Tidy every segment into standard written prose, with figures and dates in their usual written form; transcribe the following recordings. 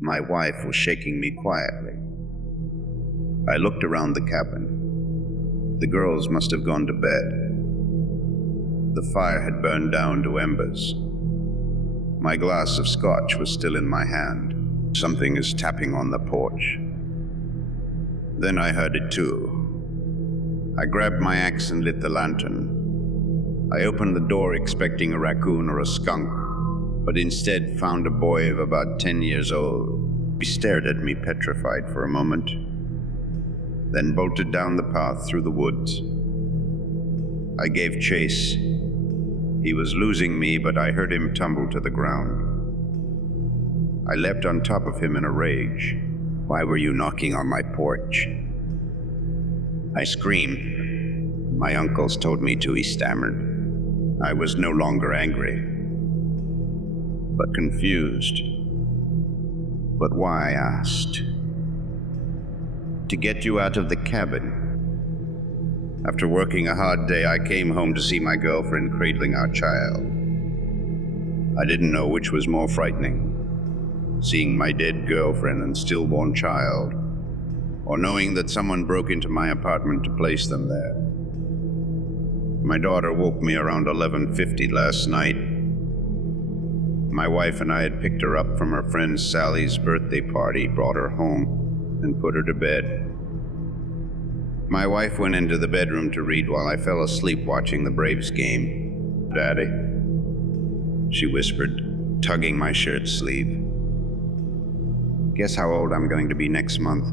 My wife was shaking me quietly. I looked around the cabin. The girls must have gone to bed. The fire had burned down to embers. My glass of scotch was still in my hand. Something is tapping on the porch. Then I heard it too. I grabbed my axe and lit the lantern. I opened the door expecting a raccoon or a skunk, but instead found a boy of about 10 years old. He stared at me petrified for a moment, then bolted down the path through the woods. I gave chase. He was losing me, but I heard him tumble to the ground. I leapt on top of him in a rage. "Why were you knocking on my porch?" I screamed. "My uncles told me to," he stammered. I was no longer angry, but confused. "But why?" I asked. "To get you out of the cabin. After working a hard day, I came home to see my girlfriend cradling our child. I didn't know which was more frightening, seeing my dead girlfriend and stillborn child, or knowing that someone broke into my apartment to place them there. My daughter woke me around 11:50 last night. My wife and I had picked her up from her friend Sally's birthday party, brought her home, and put her to bed. My wife went into the bedroom to read while I fell asleep watching the Braves game. "Daddy," she whispered, tugging my shirt sleeve. "Guess how old I'm going to be next month?"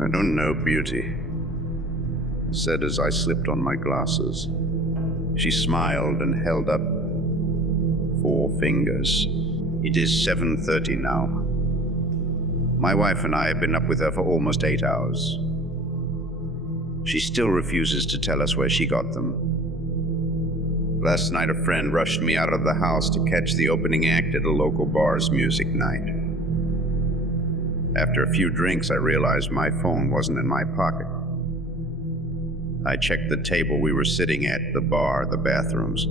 "I don't know, beauty," I said as I slipped on my glasses. She smiled and held up 4 fingers. "It is 7:30 now. My wife and I have been up with her for almost 8 hours. She still refuses to tell us where she got them. Last night a friend rushed me out of the house to catch the opening act at a local bar's music night. After a few drinks, I realized my phone wasn't in my pocket. I checked the table we were sitting at, the bar, the bathrooms,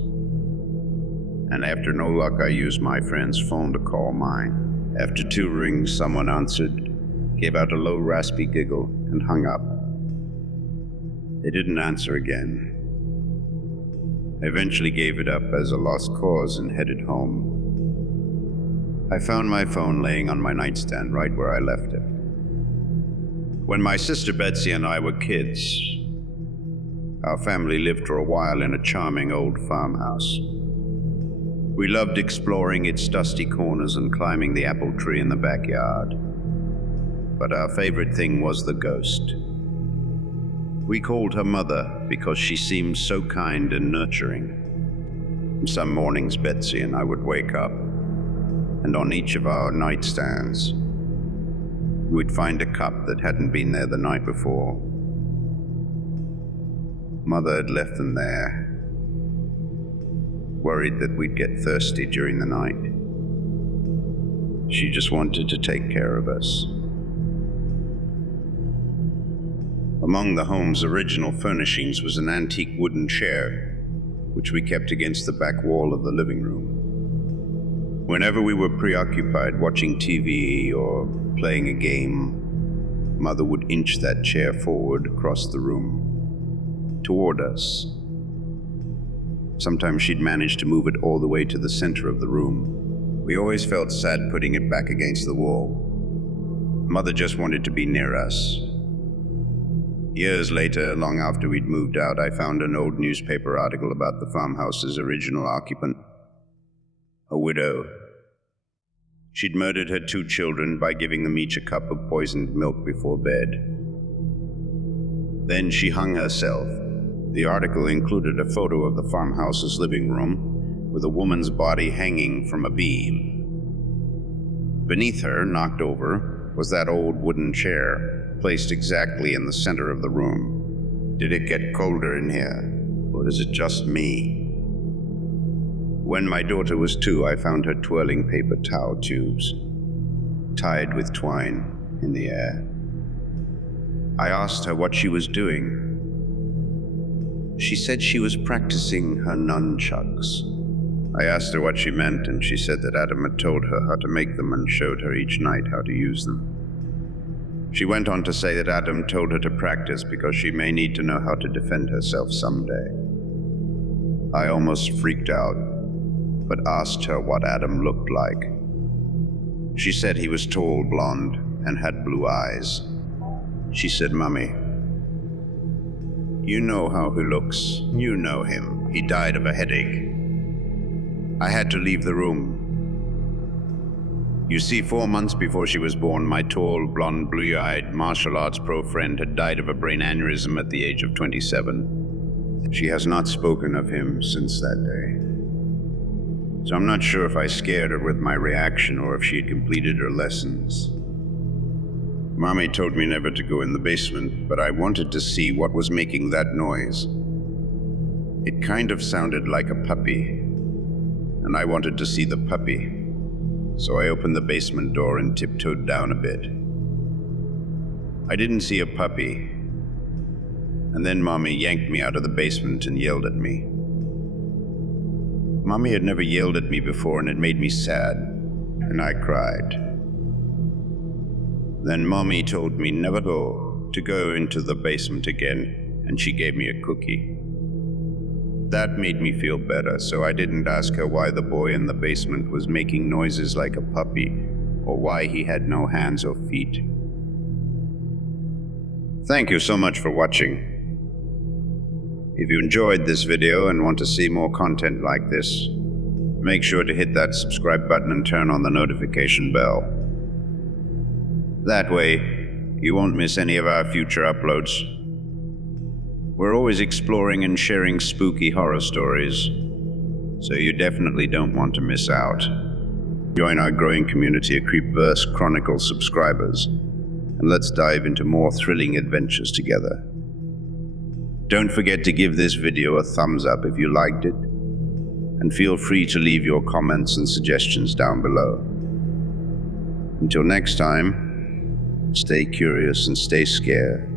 and after no luck, I used my friend's phone to call mine. After 2 rings, someone answered, gave out a low, raspy giggle, and hung up. They didn't answer again. I eventually gave it up as a lost cause and headed home. I found my phone laying on my nightstand right where I left it. When my sister Betsy and I were kids, our family lived for a while in a charming old farmhouse. We loved exploring its dusty corners and climbing the apple tree in the backyard. But our favorite thing was the ghost. We called her Mother because she seemed so kind and nurturing. Some mornings Betsy and I would wake up, and on each of our nightstands, we'd find a cup that hadn't been there the night before. Mother had left them there, worried that we'd get thirsty during the night. She just wanted to take care of us. Among the home's original furnishings was an antique wooden chair, which we kept against the back wall of the living room. Whenever we were preoccupied watching TV or playing a game, Mother would inch that chair forward across the room, toward us. Sometimes she'd manage to move it all the way to the center of the room. We always felt sad putting it back against the wall. Mother just wanted to be near us. Years later, long after we'd moved out, I found an old newspaper article about the farmhouse's original occupant, a widow. She'd murdered her 2 children by giving them each a cup of poisoned milk before bed. Then she hung herself. The article included a photo of the farmhouse's living room with a woman's body hanging from a beam. Beneath her, knocked over, was that old wooden chair, placed exactly in the center of the room. Did it get colder in here, or is it just me? When my daughter was 2, I found her twirling paper towel tubes, tied with twine, in the air. I asked her what she was doing. She said she was practicing her nunchucks. I asked her what she meant, and she said that Adam had told her how to make them and showed her each night how to use them. She went on to say that Adam told her to practice because she may need to know how to defend herself someday. I almost freaked out, but asked her what Adam looked like. She said he was tall, blonde, and had blue eyes. She said, "Mummy, you know how he looks. You know him. He died of a headache." I had to leave the room. You see, 4 months before she was born, my tall, blonde, blue-eyed martial arts pro friend had died of a brain aneurysm at the age of 27. She has not spoken of him since that day. So I'm not sure if I scared her with my reaction or if she had completed her lessons. Mommy told me never to go in the basement, but I wanted to see what was making that noise. It kind of sounded like a puppy, and I wanted to see the puppy. So I opened the basement door and tiptoed down a bit. I didn't see a puppy, and then Mommy yanked me out of the basement and yelled at me. Mommy had never yelled at me before, and it made me sad, and I cried. Then Mommy told me never to go into the basement again, and she gave me a cookie. That made me feel better, so I didn't ask her why the boy in the basement was making noises like a puppy, or why he had no hands or feet. Thank you so much for watching. If you enjoyed this video and want to see more content like this, make sure to hit that subscribe button and turn on the notification bell. That way, you won't miss any of our future uploads. We're always exploring and sharing spooky horror stories, so you definitely don't want to miss out. Join our growing community of Creepverse Chronicle subscribers, and let's dive into more thrilling adventures together. Don't forget to give this video a thumbs up if you liked it, and feel free to leave your comments and suggestions down below. Until next time, stay curious and stay scared.